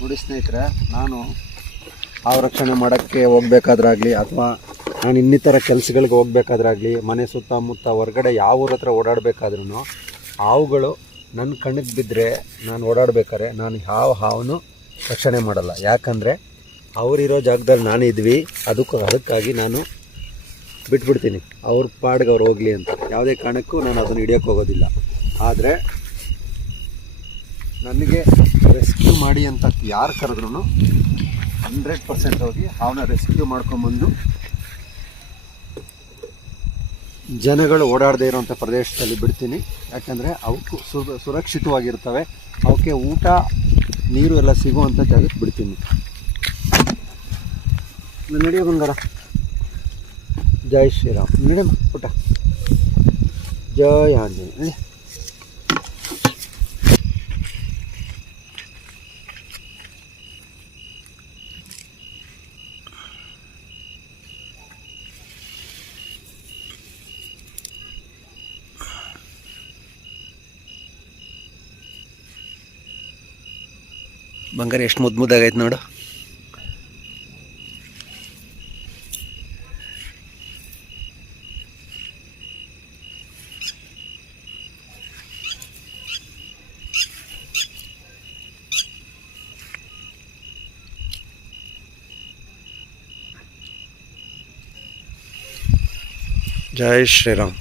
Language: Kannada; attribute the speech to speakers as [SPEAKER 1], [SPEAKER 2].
[SPEAKER 1] ನೋಡಿ ಸ್ನೇಹಿತರೆ, ನಾನು ಹಾವು ರಕ್ಷಣೆ ಮಾಡೋಕ್ಕೆ ಹೋಗ್ಬೇಕಾದ್ರಾಗಲಿ ಅಥವಾ ನಾನು ಇನ್ನಿತರ ಕೆಲಸಗಳಿಗೆ ಹೋಗ್ಬೇಕಾದ್ರಾಗಲಿ, ಮನೆ ಸುತ್ತಮುತ್ತ ಹೊರಗಡೆ ಯಾವ ಊರ ಹತ್ರ ಓಡಾಡಬೇಕಾದ್ರೂ ಹಾವುಗಳು ನನ್ನ ಕಣ್ಣಿಗೆ ಬಿದ್ದರೆ ನಾನು ಓಡಾಡ್ಬೇಕಾದ್ರೆ ನಾನು ಯಾವ ಹಾವನ್ನು ರಕ್ಷಣೆ ಮಾಡಲ್ಲ. ಯಾಕಂದರೆ ಅವರಿರೋ ಜಾಗದಲ್ಲಿ ನಾನು ಇದ್ವಿ ಅದಕ್ಕೂ ಅದಕ್ಕಾಗಿ ನಾನು ಬಿಟ್ಬಿಡ್ತೀನಿ. ಅವ್ರ ಪಾಡಿಗೆ ಅವ್ರು ಹೋಗಲಿ ಅಂತ. ಯಾವುದೇ ಕಾರಣಕ್ಕೂ ನಾನು ಅದನ್ನು ಹಿಡಿಯೋಕ್ಕೆ ಹೋಗೋದಿಲ್ಲ. ಆದರೆ ನನಗೆ ರೆಸ್ಕ್ಯೂ ಮಾಡಿ ಅಂತ ಯಾರು ಕರೆದ್ರೂ ಹಂಡ್ರೆಡ್ ಪರ್ಸೆಂಟ್ ಹೋಗಿ ಅವನ ರೆಸ್ಕ್ಯೂ ಮಾಡ್ಕೊಂಬಂದು ಜನಗಳು ಓಡಾಡದೇ ಇರೋವಂಥ ಪ್ರದೇಶದಲ್ಲಿ ಬಿಡ್ತೀನಿ. ಯಾಕಂದರೆ ಅವಕ್ಕೂ ಸು ಸುರಕ್ಷಿತವಾಗಿರ್ತವೆ. ಅವಕ್ಕೆ ಊಟ, ನೀರು ಎಲ್ಲ ಸಿಗುವಂಥ ಜಾಗಕ್ಕೆ ಬಿಡ್ತೀನಿ. ನಡೆಯೋ ಬಂಗಾರ. ಜೈ ಶ್ರೀರಾಮ್. ನಡೆಯಮ್ಮ ಊಟ. ಜೈ ಆಂಜನೇಯ. ಬಂಗಾರ ಎಷ್ಟು ಮುದ್ದು ಮುದ್ದಾಗೈತೆ ನೋಡು. ಜೈ ಶ್ರೀರಾಮ್.